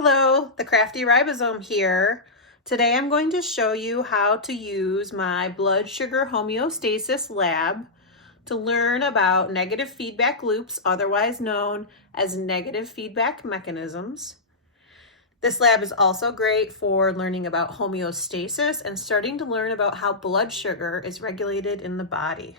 Hello, the crafty ribosome here. Today I'm going to show you how to use my blood sugar homeostasis lab to learn about negative feedback loops, otherwise known as negative feedback mechanisms. This lab is also great for learning about homeostasis and starting to learn about how blood sugar is regulated in the body.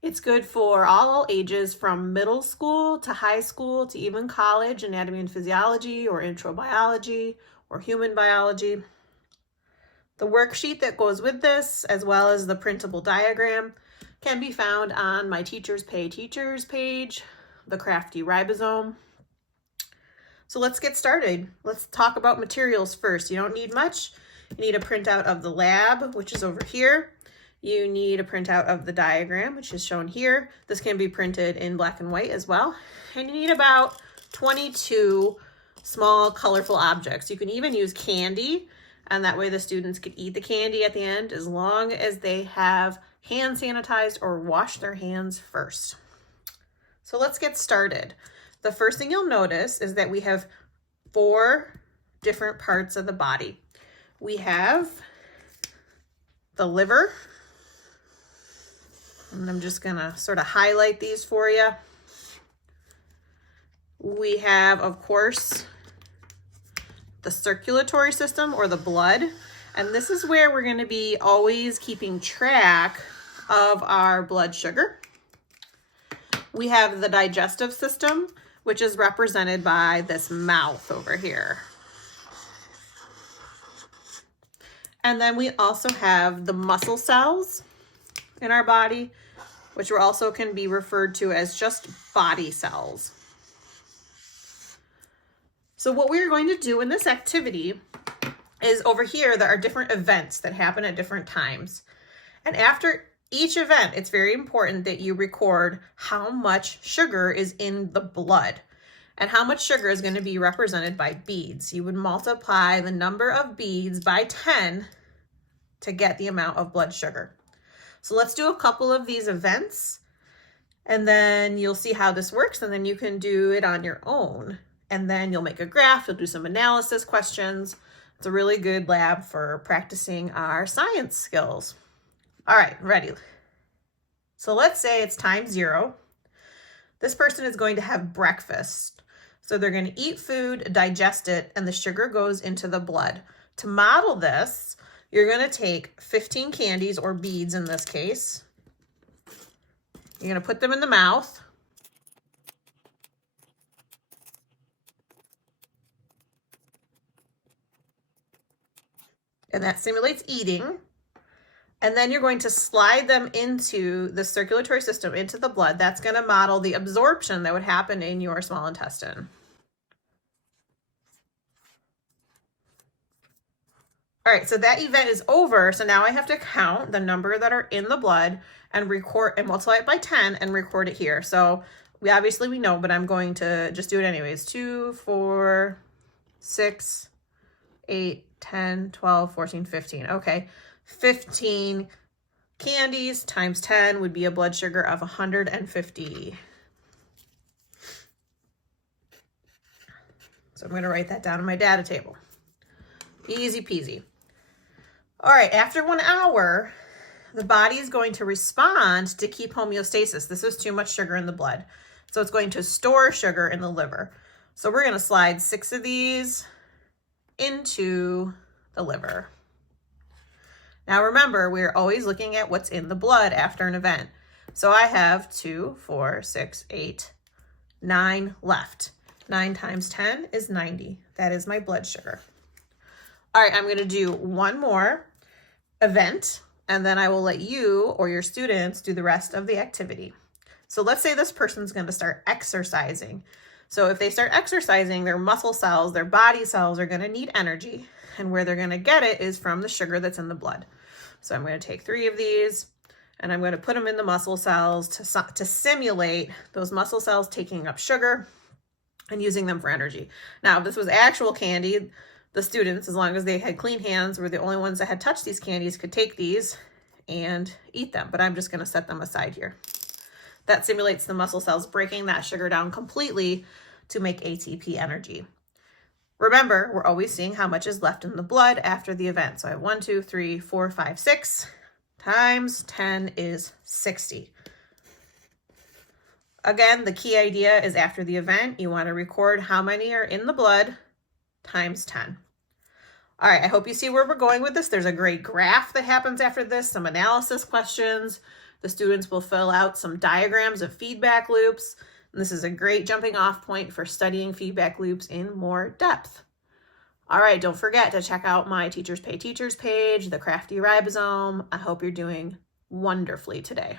It's good for all ages from middle school to high school to even college, anatomy and physiology or intro biology or human biology. The worksheet that goes with this, as well as the printable diagram, can be found on my Teachers Pay Teachers page, the Crafty Ribosome. So let's get started. Let's talk about materials first. You don't need much. You need a printout of the lab, which is over here. You need a printout of the diagram, which is shown here. This can be printed in black and white as well. And you need about 22 small colorful objects. You can even use candy, and that way the students can eat the candy at the end as long as they have hand sanitized or washed their hands first. So let's get started. The first thing you'll notice is that we have 4 different parts of the body. We have the liver, and I'm just gonna sort of highlight these for you. We have, of course, the circulatory system or the blood, and this is where we're gonna be always keeping track of our blood sugar. We have the digestive system, which is represented by this mouth over here. And then we also have the muscle cells in our body, which also can be referred to as just body cells. So what we're going to do in this activity is over here, there are different events that happen at different times. And after each event, it's very important that you record how much sugar is in the blood. And how much sugar is going to be represented by beads. You would multiply the number of beads by 10 to get the amount of blood sugar. So let's do a couple of these events, and then you'll see how this works, and then you can do it on your own. And then you'll make a graph, you'll do some analysis questions. It's a really good lab for practicing our science skills. All right, ready. So let's say it's time 0. This person is going to have breakfast. So they're going to eat food, digest it, and the sugar goes into the blood. To model this, you're going to take 15 candies, or beads in this case. You're going to put them in the mouth. And that simulates eating. And then you're going to slide them into the circulatory system, into the blood. That's going to model the absorption that would happen in your small intestine. All right, so that event is over. So now I have to count the number that are in the blood and record and multiply it by 10 and record it here. So we know, but I'm going to just do it anyways. 2, 4, 6, 8, 10, 12, 14, 15. Okay, 15 candies times 10 would be a blood sugar of 150. So I'm going to write that down in my data table. Easy peasy. All right, after 1 hour, the body is going to respond to keep homeostasis. This is too much sugar in the blood. So it's going to store sugar in the liver. So we're going to slide 6 of these into the liver. Now remember, we're always looking at what's in the blood after an event. So I have 2, 4, 6, 8, 9 left. 9 times 10 is 90. That is my blood sugar. All right, I'm going to do one more event, and then I will let you or your students do the rest of the activity. So let's say this person's going to start exercising. So if they start exercising, their muscle cells, their body cells are going to need energy, and where they're going to get it is from the sugar that's in the blood. So I'm going to take 3 of these, and I'm going to put them in the muscle cells to simulate those muscle cells taking up sugar and using them for energy. Now, if this was actual candy, the students, as long as they had clean hands, were the only ones that had touched these candies, could take these and eat them. But I'm just going to set them aside here. That simulates the muscle cells breaking that sugar down completely to make ATP energy. Remember, we're always seeing how much is left in the blood after the event. So I have 1, 2, 3, 4, 5, 6 times 10 is 60. Again, the key idea is after the event, you want to record how many are in the blood times 10. All right, I hope you see where we're going with this. There's a great graph that happens after this, some analysis questions. The students will fill out some diagrams of feedback loops. And this is a great jumping off point for studying feedback loops in more depth. All right, don't forget to check out my Teachers Pay Teachers page, the Crafty Ribosome. I hope you're doing wonderfully today.